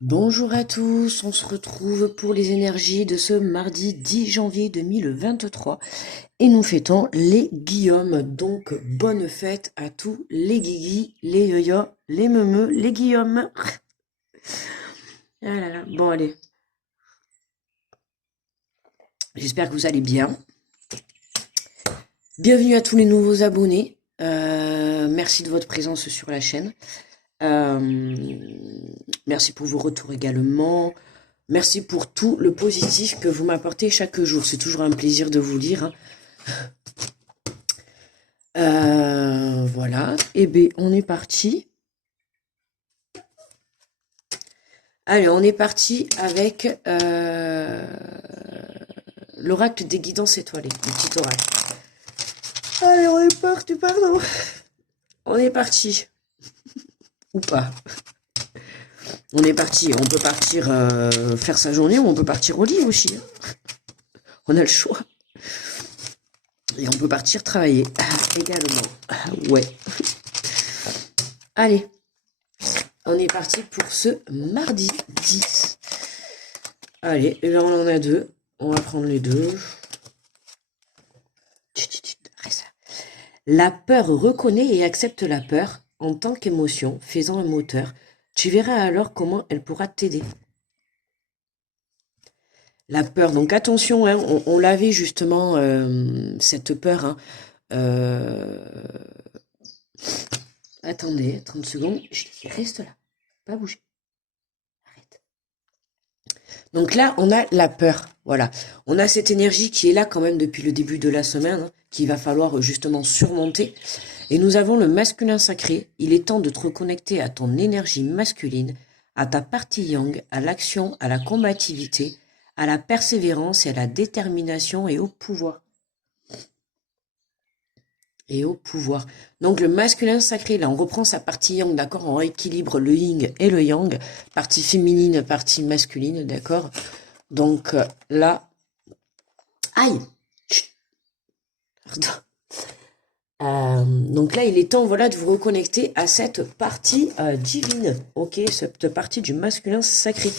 Bonjour à tous, on se retrouve pour les énergies de ce mardi 10 janvier 2023 et nous fêtons les Guillaume. Donc bonne fête à tous les Guigui, les Yo-Yo, les Meumeux, les Guillaume. Ah là là, bon allez, j'espère que vous allez bien. Bienvenue à tous les nouveaux abonnés. Merci de votre présence sur la chaîne. Euh, Merci pour vos retours également. Merci pour tout le positif que vous m'apportez chaque jour. C'est toujours un plaisir de vous lire, hein. Voilà. Eh bien, on est parti. Allez, on est parti avec l'oracle des guidances étoilées, le petit oracle. Allez, on est parti, pardon. On est parti. Ou pas. On est parti. On peut partir faire sa journée ou on peut partir au lit aussi, hein. On a le choix. Et on peut partir travailler également. Ouais. Allez. On est parti pour ce mardi 10. Allez, là on en a deux. On va prendre les deux. La peur reconnaît et accepte la peur en tant qu'émotion, faisant un moteur. Tu verras alors comment elle pourra t'aider. La peur, donc attention, hein, on l'avait justement, cette peur. Hein, euh, Attendez, 30 secondes. Je dis, reste là, pas bouger. Arrête. Donc là, on a la peur. Voilà. On a cette énergie qui est là quand même depuis le début de la semaine, hein, qu'il va falloir justement surmonter. Et nous avons le masculin sacré. Il est temps de te reconnecter à ton énergie masculine, à ta partie yang, à l'action, à la combativité, à la persévérance et à la détermination et au pouvoir. Et au pouvoir. Donc le masculin sacré, là on reprend sa partie yang, d'accord? On rééquilibre le yin et le yang, partie féminine, partie masculine, d'accord? Donc là, aïe, pardon. Donc là, il est temps, voilà, de vous reconnecter à cette partie divine, ok, cette partie du masculin sacré,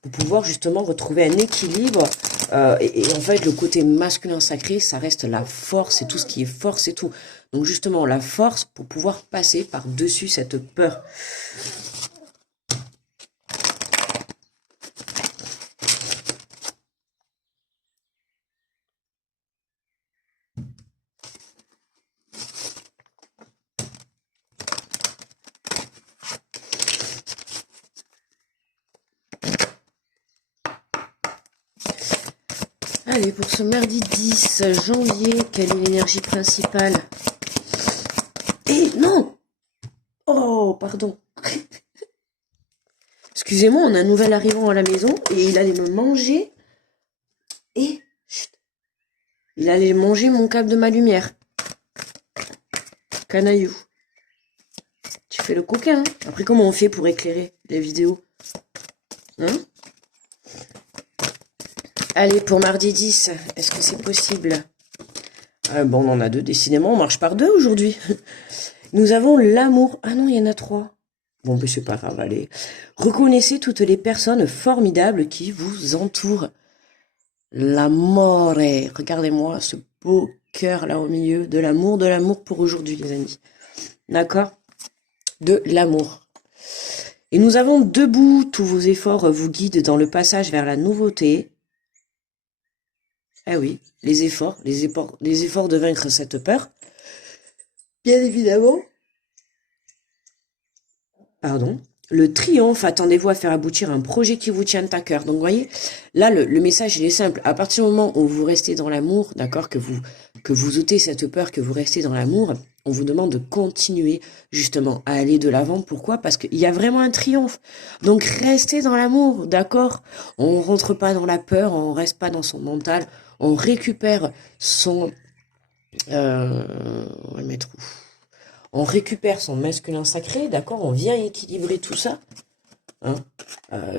pour pouvoir justement retrouver un équilibre. Et en fait, le côté masculin sacré, ça reste la force et tout ce qui est force et tout. Donc justement, la force pour pouvoir passer par-dessus cette peur. Allez, pour ce mardi 10 janvier, quelle est l'énergie principale? Et non! Oh, pardon. Excusez-moi, on a un nouvel arrivant à la maison et il allait me manger. Et chut, il allait manger mon câble de ma lumière. Canaillou. Tu fais le coquin, hein. Après, comment on fait pour éclairer les vidéos? Hein? Allez, pour mardi 10, est-ce que c'est possible? Bon, on en a deux, décidément, on marche par deux aujourd'hui. Nous avons l'amour. Ah non, il y en a trois. Bon, mais c'est pas grave, allez. Reconnaissez toutes les personnes formidables qui vous entourent. L'amore. Regardez-moi ce beau cœur là au milieu. De l'amour pour aujourd'hui, les amis. D'accord? De l'amour. Et nous avons debout, tous vos efforts vous guident dans le passage vers la nouveauté. Ah oui, les efforts de vaincre cette peur. Bien évidemment. Pardon. Le triomphe, attendez-vous à faire aboutir un projet qui vous tient à cœur. Donc, vous voyez, là, le message, il est simple. À partir du moment où vous restez dans l'amour, d'accord, que vous ôtez cette peur, que vous restez dans l'amour, on vous demande de continuer, justement, à aller de l'avant. Pourquoi? Parce qu'il y a vraiment un triomphe. Donc, restez dans l'amour, d'accord? On rentre pas dans la peur, on reste pas dans son mental, on récupère son... on va le mettre où? On récupère son masculin sacré, d'accord? On vient équilibrer tout ça. Hein,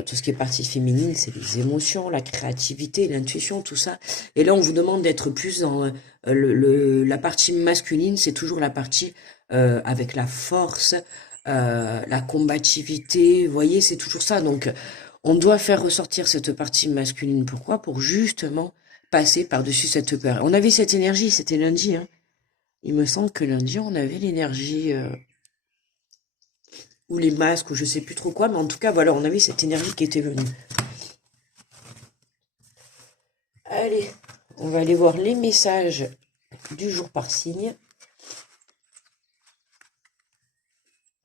tout ce qui est partie féminine, c'est les émotions, la créativité, l'intuition, tout ça. Et là, on vous demande d'être plus dans la partie masculine, c'est toujours la partie avec la force, la combativité, vous voyez, c'est toujours ça. Donc, on doit faire ressortir cette partie masculine. Pourquoi? Pour justement passer par-dessus cette peur. On avait cette énergie, c'était lundi, hein. Il me semble que lundi, on avait l'énergie, ou les masques, ou je sais plus trop quoi, mais en tout cas, voilà, on avait cette énergie qui était venue. Allez, on va aller voir les messages du jour par signe.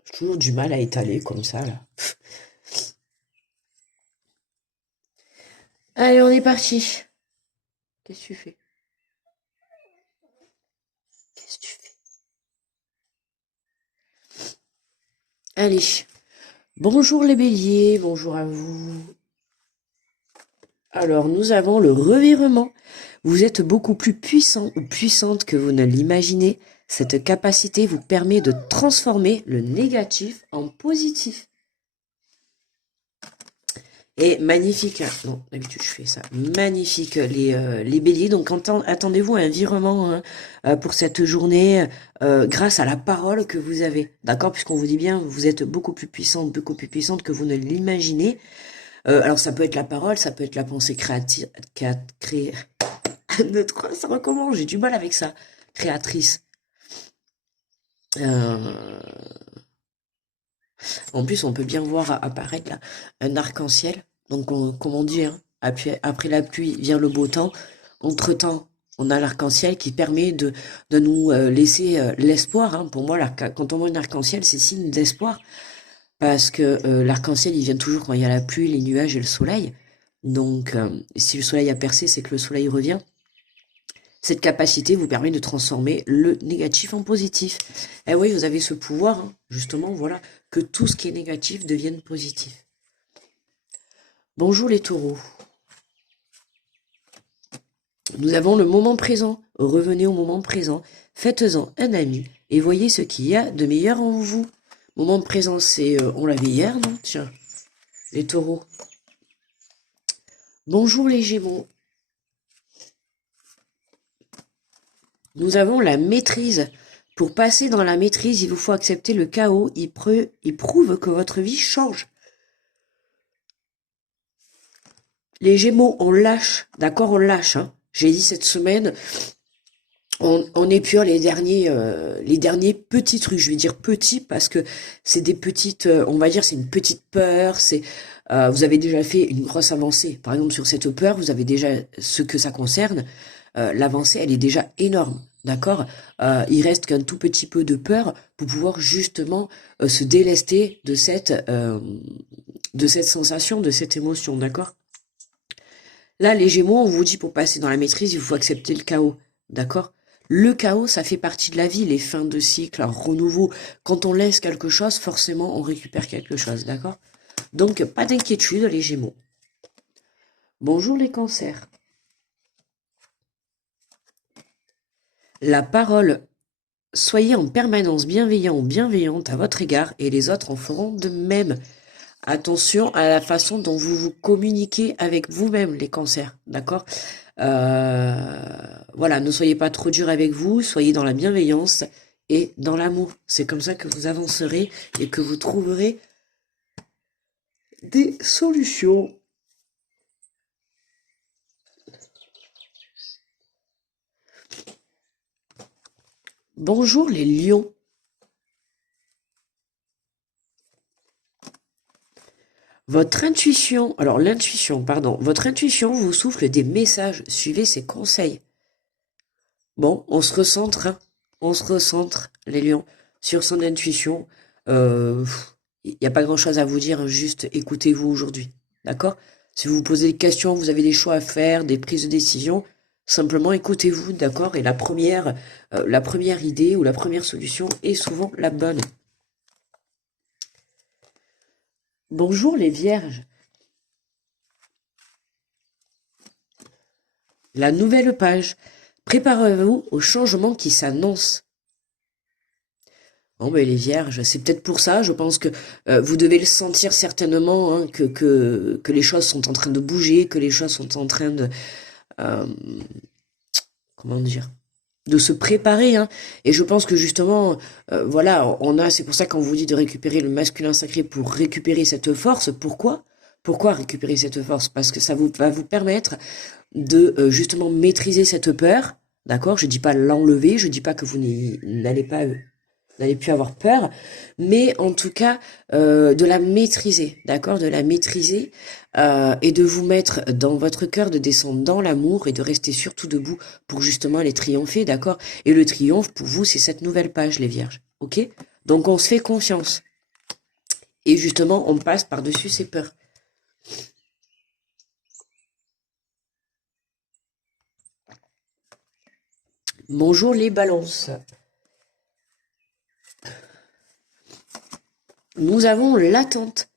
J'ai toujours du mal à étaler comme ça, là. Allez, on est parti. Qu'est-ce que tu fais? Qu'est-ce que tu fais? Allez. Bonjour les béliers, bonjour à vous. Alors, nous avons le revirement. Vous êtes beaucoup plus puissant ou puissante que vous ne l'imaginez. Cette capacité vous permet de transformer le négatif en positif. Et magnifique, hein. Bon, d'habitude je fais ça. Magnifique les béliers. Donc attendez-vous à un virement, hein, pour cette journée, grâce à la parole que vous avez. D'accord? Puisqu'on vous dit bien, vous êtes beaucoup plus puissante que vous ne l'imaginez. Alors ça peut être la parole, ça peut être la pensée créative. Ça recommence, j'ai du mal avec ça. Créatrice. En plus, on peut bien voir apparaître là un arc-en-ciel. Donc, comme on dit, hein, après la pluie vient le beau temps. Entre-temps, on a l'arc-en-ciel qui permet de nous laisser l'espoir, hein. Pour moi, quand on voit un arc-en-ciel, c'est signe d'espoir. Parce que l'arc-en-ciel, il vient toujours quand il y a la pluie, les nuages et le soleil. Donc, si le soleil a percé, c'est que le soleil revient. Cette capacité vous permet de transformer le négatif en positif. Eh oui, vous avez ce pouvoir, hein, justement, voilà, que tout ce qui est négatif devienne positif. Bonjour les taureaux. Nous avons le moment présent. Revenez au moment présent. Faites-en un ami et voyez ce qu'il y a de meilleur en vous. Moment présent, c'est... on l'avait hier, non? Tiens, les taureaux. Bonjour les gémeaux. Nous avons la maîtrise. Pour passer dans la maîtrise, il vous faut accepter le chaos. Il prouve que votre vie change. Les gémeaux, on lâche. D'accord, on lâche, hein. J'ai dit cette semaine, on épure les derniers petits trucs. Je vais dire petits parce que c'est des petites, on va dire, c'est une petite peur. Vous avez déjà fait une grosse avancée. Par exemple, sur cette peur, vous avez déjà ce que ça concerne. L'avancée, elle est déjà énorme. D'accord? Il reste qu'un tout petit peu de peur pour pouvoir justement se délester de cette sensation, de cette émotion. D'accord? Là, les Gémeaux, on vous dit pour passer dans la maîtrise, il faut accepter le chaos. D'accord? Le chaos, ça fait partie de la vie, les fins de cycle, un renouveau. Quand on laisse quelque chose, forcément, on récupère quelque chose. D'accord? Donc, pas d'inquiétude, les Gémeaux. Bonjour les cancers. La parole. Soyez en permanence bienveillant ou bienveillante à votre égard et les autres en feront de même. Attention à la façon dont vous vous communiquez avec vous-même, les cancers, d'accord? Voilà, ne soyez pas trop dur avec vous, soyez dans la bienveillance et dans l'amour. C'est comme ça que vous avancerez et que vous trouverez des solutions. Bonjour les lions. Votre intuition vous souffle des messages, suivez ses conseils. Bon, on se recentre, hein. On se recentre, les lions, sur son intuition. Il n'y a pas grand-chose à vous dire, hein, juste écoutez-vous aujourd'hui, d'accord? Si vous vous posez des questions, vous avez des choix à faire, des prises de décision, simplement écoutez-vous, d'accord? Et la première idée ou la première solution est souvent la bonne. Bonjour les vierges. La nouvelle page. Préparez-vous au changement qui s'annonce. Bon, ben les vierges, c'est peut-être pour ça, je pense que vous devez le sentir certainement, hein, que les choses sont en train de bouger, que les choses sont en train de... comment dire? de se préparer, hein. Et je pense que justement, voilà, c'est pour ça qu'on vous dit de récupérer le masculin sacré pour récupérer cette force. Pourquoi? Pourquoi récupérer cette force? Parce que ça va vous permettre de justement maîtriser cette peur, d'accord? Je dis pas l'enlever, je dis pas que vous n'allez plus avoir peur, mais en tout cas de la maîtriser, d'accord? De la maîtriser et de vous mettre dans votre cœur, de descendre dans l'amour et de rester surtout debout pour justement aller triompher, d'accord? Et le triomphe pour vous, c'est cette nouvelle page, les vierges, ok? Donc on se fait confiance et justement on passe par-dessus ces peurs. Bonjour les balances. Nous avons l'attente.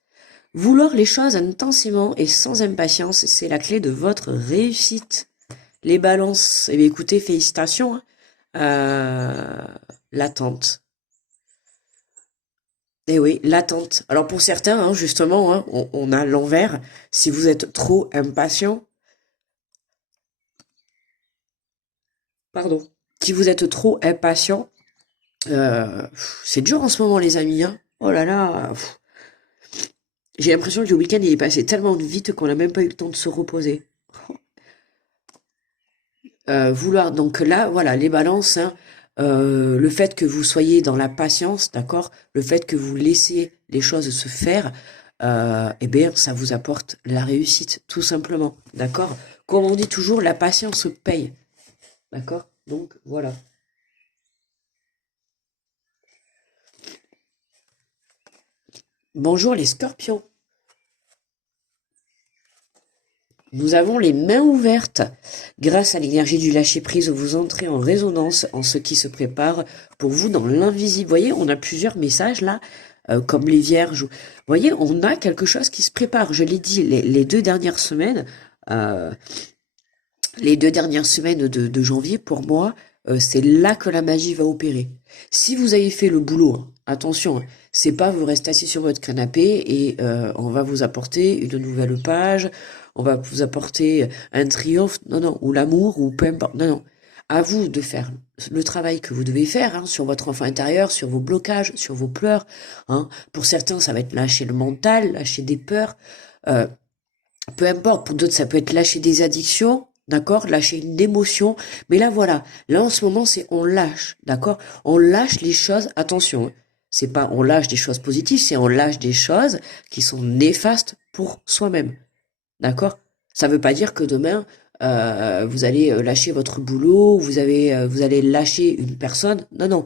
Vouloir les choses intensément et sans impatience, c'est la clé de votre réussite. Les balances, eh bien, écoutez, félicitations. L'attente. Eh oui, l'attente. Alors pour certains, hein, justement, hein, on a l'envers. Si vous êtes trop impatient, pardon, si vous êtes trop impatient, c'est dur en ce moment, les amis. Hein. Oh là là, j'ai l'impression que le week-end il est passé tellement vite qu'on n'a même pas eu le temps de se reposer. Vouloir donc là, voilà, les balances, hein, le fait que vous soyez dans la patience, d'accord, le fait que vous laissez les choses se faire, eh bien, ça vous apporte la réussite, tout simplement, d'accord. Comme on dit toujours, la patience paye, d'accord. Donc voilà. Bonjour les scorpions. Nous avons les mains ouvertes. Grâce à l'énergie du lâcher-prise, vous entrez en résonance en ce qui se prépare pour vous dans l'invisible. Vous voyez, on a plusieurs messages là, comme les vierges. Vous voyez, on a quelque chose qui se prépare. Je l'ai dit, les 2 dernières semaines, euh, les 2 dernières semaines de janvier, pour moi, c'est là que la magie va opérer. Si vous avez fait le boulot, hein, attention, hein, c'est pas vous restez assis sur votre canapé et on va vous apporter une nouvelle page, on va vous apporter un triomphe, non, non, ou l'amour, ou peu importe, non, non. À vous de faire le travail que vous devez faire hein, sur votre enfant intérieur, sur vos blocages, sur vos pleurs. Hein. Pour certains, ça va être lâcher le mental, lâcher des peurs. Euh, Peu importe, pour d'autres, ça peut être lâcher des addictions, d'accord, lâcher une émotion. Mais là, voilà, là en ce moment, c'est on lâche, d'accord, on lâche les choses. Attention, hein. C'est pas on lâche des choses positives, c'est on lâche des choses qui sont néfastes pour soi-même, d'accord. Ça veut pas dire que demain vous allez lâcher votre boulot, vous allez lâcher une personne. Non, non.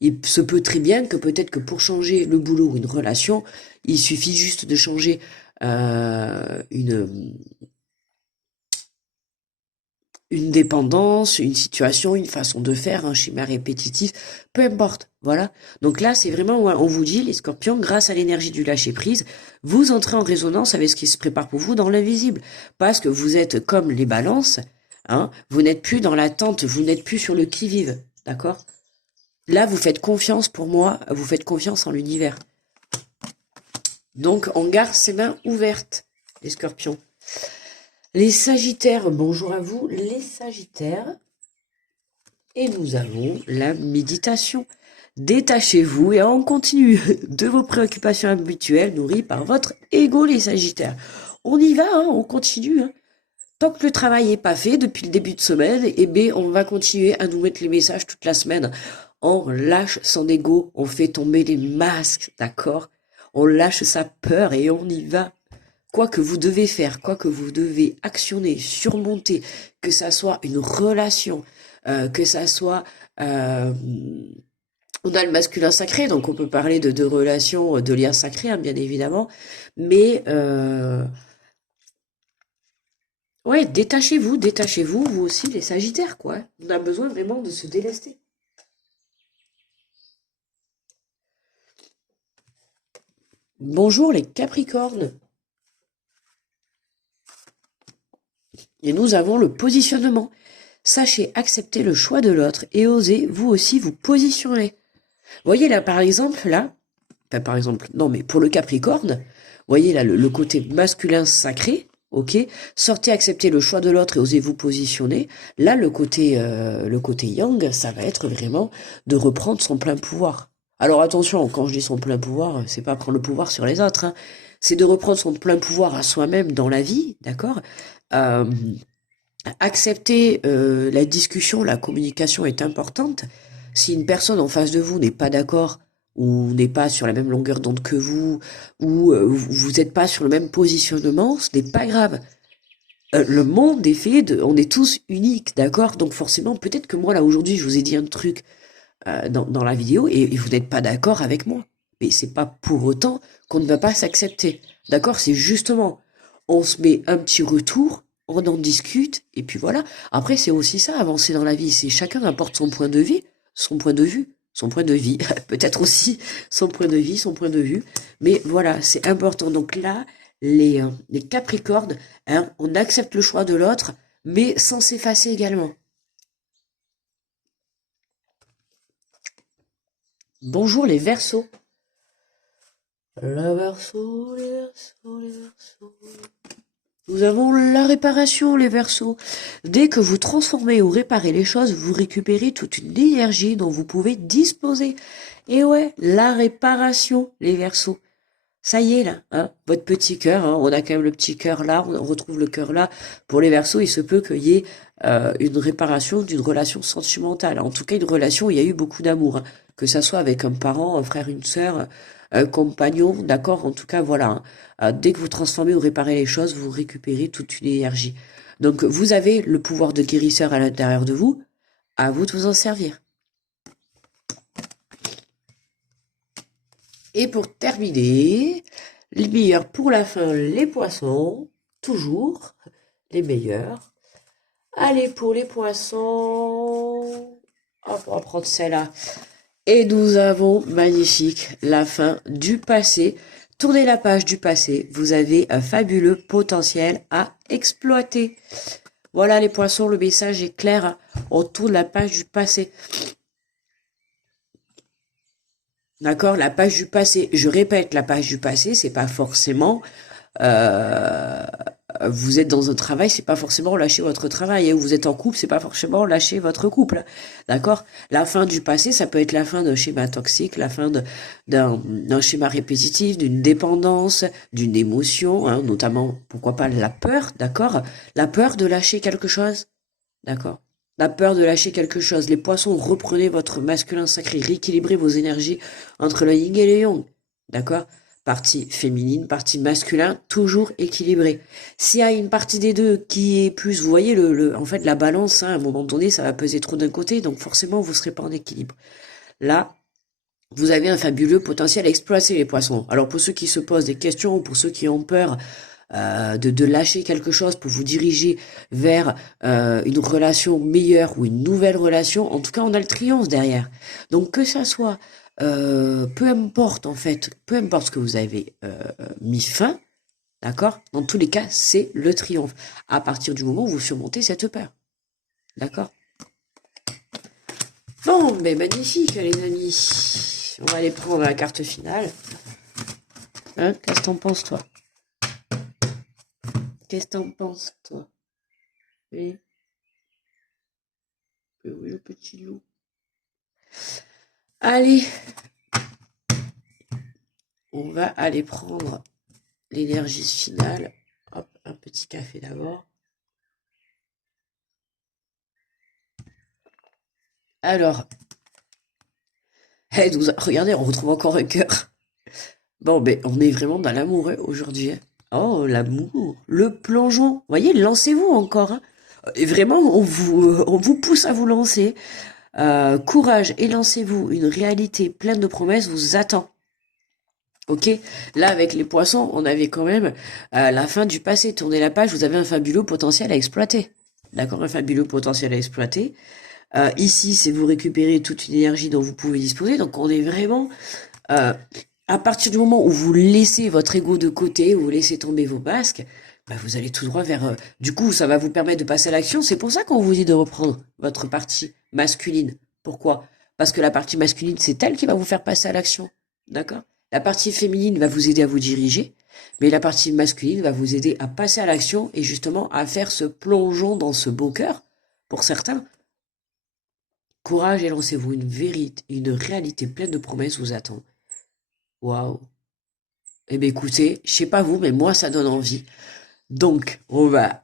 Il se peut très bien que peut-être que pour changer le boulot ou une relation, il suffit juste de changer une dépendance, une situation, une façon de faire, un schéma répétitif, peu importe, voilà. Donc là, c'est vraiment, on vous dit, les scorpions, grâce à l'énergie du lâcher-prise, vous entrez en résonance avec ce qui se prépare pour vous dans l'invisible. Parce que vous êtes comme les balances, hein, vous n'êtes plus dans l'attente, vous n'êtes plus sur le qui-vive, d'accord? Là, vous faites confiance pour moi, vous faites confiance en l'univers. Donc, on garde ses mains ouvertes, les scorpions. Les sagittaires, bonjour à vous, les sagittaires. Et nous avons la méditation. Détachez-vous et on continue de vos préoccupations habituelles nourries par votre ego, les sagittaires. On y va, hein, on continue. Hein. Tant que le travail n'est pas fait depuis le début de semaine, eh bien, on va continuer à nous mettre les messages toute la semaine. On lâche son ego, on fait tomber les masques, d'accord? On lâche sa peur et on y va. Quoi que vous devez faire, quoi que vous devez actionner, surmonter, que ça soit une relation, que ça soit... on a le masculin sacré, donc on peut parler de relations, de liens sacrés, hein, bien évidemment. Mais ouais, détachez-vous, vous aussi, les sagittaires, quoi. On a besoin vraiment de se délester. Bonjour les capricornes. Et nous avons le positionnement. Sachez accepter le choix de l'autre et osez vous aussi vous positionner. Voyez là par exemple, non mais pour le Capricorne, voyez là le côté masculin sacré, ok? Sortez, acceptez le choix de l'autre et osez vous positionner. Là, le côté yang, ça va être vraiment de reprendre son plein pouvoir. Alors attention, quand je dis son plein pouvoir, c'est pas prendre le pouvoir sur les autres, hein. C'est de reprendre son plein pouvoir à soi-même dans la vie, d'accord? Euh, Accepter la discussion, la communication est importante. Si une personne en face de vous n'est pas d'accord ou n'est pas sur la même longueur d'onde que vous ou vous n'êtes pas sur le même positionnement, ce n'est pas grave. Le monde est fait on est tous uniques, d'accord? Donc forcément, peut-être que moi là aujourd'hui, je vous ai dit un truc dans la vidéo et vous n'êtes pas d'accord avec moi. Mais c'est pas pour autant qu'on ne va pas s'accepter. D'accord? C'est justement, on se met un petit retour, on en discute, et puis voilà. Après, c'est aussi ça, avancer dans la vie. C'est chacun apporte son point de vue, son point de vue, son point de vie. Peut-être aussi son point de vie, son point de vue. Mais voilà, c'est important. Donc là, les Capricornes, hein, on accepte le choix de l'autre, mais sans s'effacer également. Bonjour les Verseaux. Les Verseaux, les Verseaux, les Verseaux. Nous avons la réparation, les Verseaux. Dès que vous transformez ou réparez les choses, vous récupérez toute une énergie dont vous pouvez disposer. Et ouais, la réparation, les Verseaux. Ça y est là, hein, votre petit cœur, hein, on a quand même le petit cœur là, on retrouve le cœur là. Pour les Verseaux, il se peut qu'il y ait une réparation d'une relation sentimentale. En tout cas, une relation où il y a eu beaucoup d'amour, hein, que ça soit avec un parent, un frère, une sœur, un compagnon, d'accord. En tout cas, voilà, hein. Dès que vous transformez ou réparez les choses, vous récupérez toute une énergie. Donc, vous avez le pouvoir de guérisseur à l'intérieur de vous. À vous de vous en servir. Et pour terminer, les meilleurs pour la fin, les poissons, toujours les meilleurs. Allez, pour les poissons, hop, on va prendre celle-là. Et nous avons, magnifique, la fin du passé. Tournez la page du passé, vous avez un fabuleux potentiel à exploiter. Voilà les poissons, le message est clair, on tourne la page du passé. D'accord, la page du passé. Je répète, la page du passé, c'est pas forcément euh, vous êtes dans un travail, c'est pas forcément lâcher votre travail. Et vous êtes en couple, c'est pas forcément lâcher votre couple. D'accord? La fin du passé, ça peut être la fin d'un schéma toxique, la fin d'un schéma répétitif, d'une dépendance, d'une émotion, hein, notamment, pourquoi pas la peur, d'accord? La peur de lâcher quelque chose. D'accord. La peur de lâcher quelque chose. Les poissons, reprenez votre masculin sacré, rééquilibrez vos énergies entre le yin et le yang. D'accord? Partie féminine, partie masculin, toujours équilibré. S'il y a une partie des deux qui est plus, vous voyez, en fait, la balance, hein, à un moment donné, ça va peser trop d'un côté, donc forcément, vous serez pas en équilibre. Là, vous avez un fabuleux potentiel à exploiter, les poissons. Alors, pour ceux qui se posent des questions, ou pour ceux qui ont peur, de lâcher quelque chose pour vous diriger vers une relation meilleure ou une nouvelle relation, en tout cas on a le triomphe derrière. Donc que ça soit, peu importe en fait, peu importe ce que vous avez mis fin, d'accord? Dans tous les cas, c'est le triomphe. À partir du moment où vous surmontez cette peur. D'accord? Bon, mais magnifique les amis. On va aller prendre la carte finale. Hein, qu'est-ce que t'en penses toi? Qu'est-ce que t'en penses, toi? Oui. Oui, le petit loup. Allez, on va aller prendre l'énergie finale. Hop, un petit café d'abord. Alors, regardez, on retrouve encore un cœur. Bon, ben, on est vraiment dans l'amour aujourd'hui, hein. Oh, l'amour, le plongeon. Vous voyez, lancez-vous encore, hein. Et vraiment, on vous pousse à vous lancer. Courage et lancez-vous. Une réalité pleine de promesses vous attend. Ok, là avec les poissons, on avait quand même la fin du passé. Tournez la page, vous avez un fabuleux potentiel à exploiter. D'accord, un fabuleux potentiel à exploiter. Ici, c'est vous récupérer toute une énergie dont vous pouvez disposer. Donc on est vraiment à partir du moment où vous laissez votre ego de côté, où vous laissez tomber vos masques, bah, vous allez tout droit vers. Du coup, ça va vous permettre de passer à l'action. C'est pour ça qu'on vous dit de reprendre votre partie masculine. Pourquoi? Parce que la partie masculine, c'est elle qui va vous faire passer à l'action. D'accord? La partie féminine va vous aider à vous diriger. Mais la partie masculine va vous aider à passer à l'action et justement à faire ce plongeon dans ce beau cœur. Pour certains, courage et lancez-vous, une réalité pleine de promesses vous attend. Waouh. Eh bien écoutez, je sais pas vous, mais moi ça donne envie. Donc, on va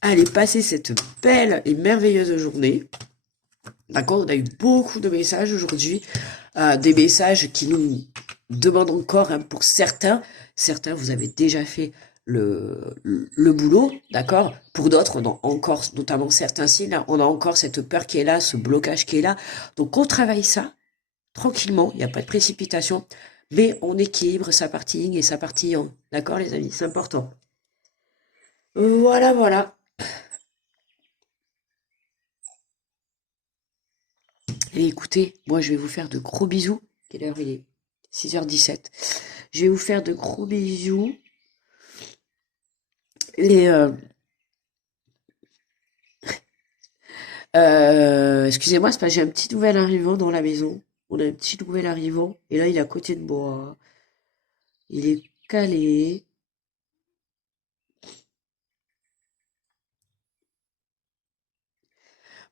aller passer cette belle et merveilleuse journée. D'accord, on a eu beaucoup de messages aujourd'hui, des messages qui nous demandent encore, hein, pour certains, vous avez déjà fait le boulot, d'accord. Pour d'autres, on a encore, notamment certains signes, là, on a encore cette peur qui est là, ce blocage qui est là. Donc on travaille ça tranquillement, il n'y a pas de précipitation, mais on équilibre sa partie yin et sa partie yang, d'accord les amis, c'est important. Voilà, voilà. Et écoutez, moi je vais vous faire de gros bisous. Quelle heure il est? 6h17. Je vais vous faire de gros bisous. Et excusez-moi, c'est parce que j'ai un petit nouvel arrivant dans la maison. On a un petit nouvel arrivant. Et là, il est à côté de moi. Il est calé.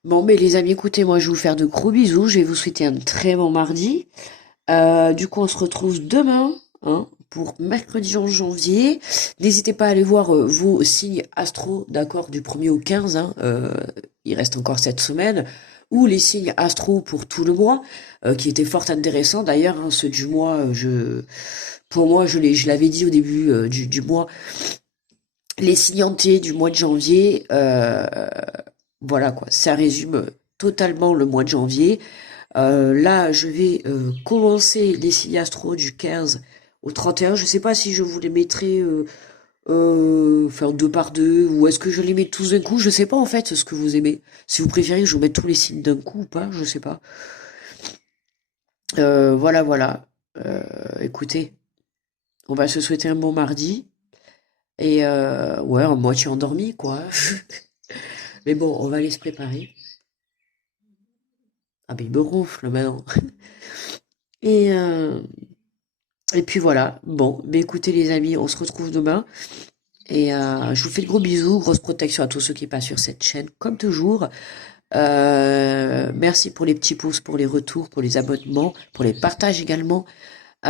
Bon, mais les amis, écoutez, moi je vais vous faire de gros bisous. Je vais vous souhaiter un très bon mardi. Du coup, on se retrouve demain, hein, pour mercredi 11 janvier. N'hésitez pas à aller voir vos signes astro, d'accord, du 1er au 15, hein, il reste encore cette semaine, ou les signes astro pour tout le mois, qui étaient fort intéressants. D'ailleurs, hein, ceux du mois, pour moi, je l'avais dit au début du mois, les signes entiers du mois de janvier, voilà quoi, ça résume totalement le mois de janvier. Là, je vais commencer les signes astro du 15 au 31. Je sais pas si je vous les mettrai faire deux par deux, ou est-ce que je les mets tous d'un coup. Je sais pas en fait ce que vous aimez. Si vous préférez que je vous mette tous les signes d'un coup ou pas, je sais pas. Voilà, voilà. Écoutez, on va se souhaiter un bon mardi. Et ouais, en moitié endormi, quoi. Mais bon, on va aller se préparer. Ah ben il me ronfle maintenant. Et, euh, et puis voilà. Bon, mais écoutez les amis, on se retrouve demain. Et je vous fais de gros bisous, grosse protection à tous ceux qui passent sur cette chaîne, comme toujours. Merci pour les petits pouces, pour les retours, pour les abonnements, pour les partages également. Et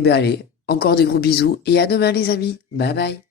bien allez, encore des gros bisous et à demain les amis. Bye bye.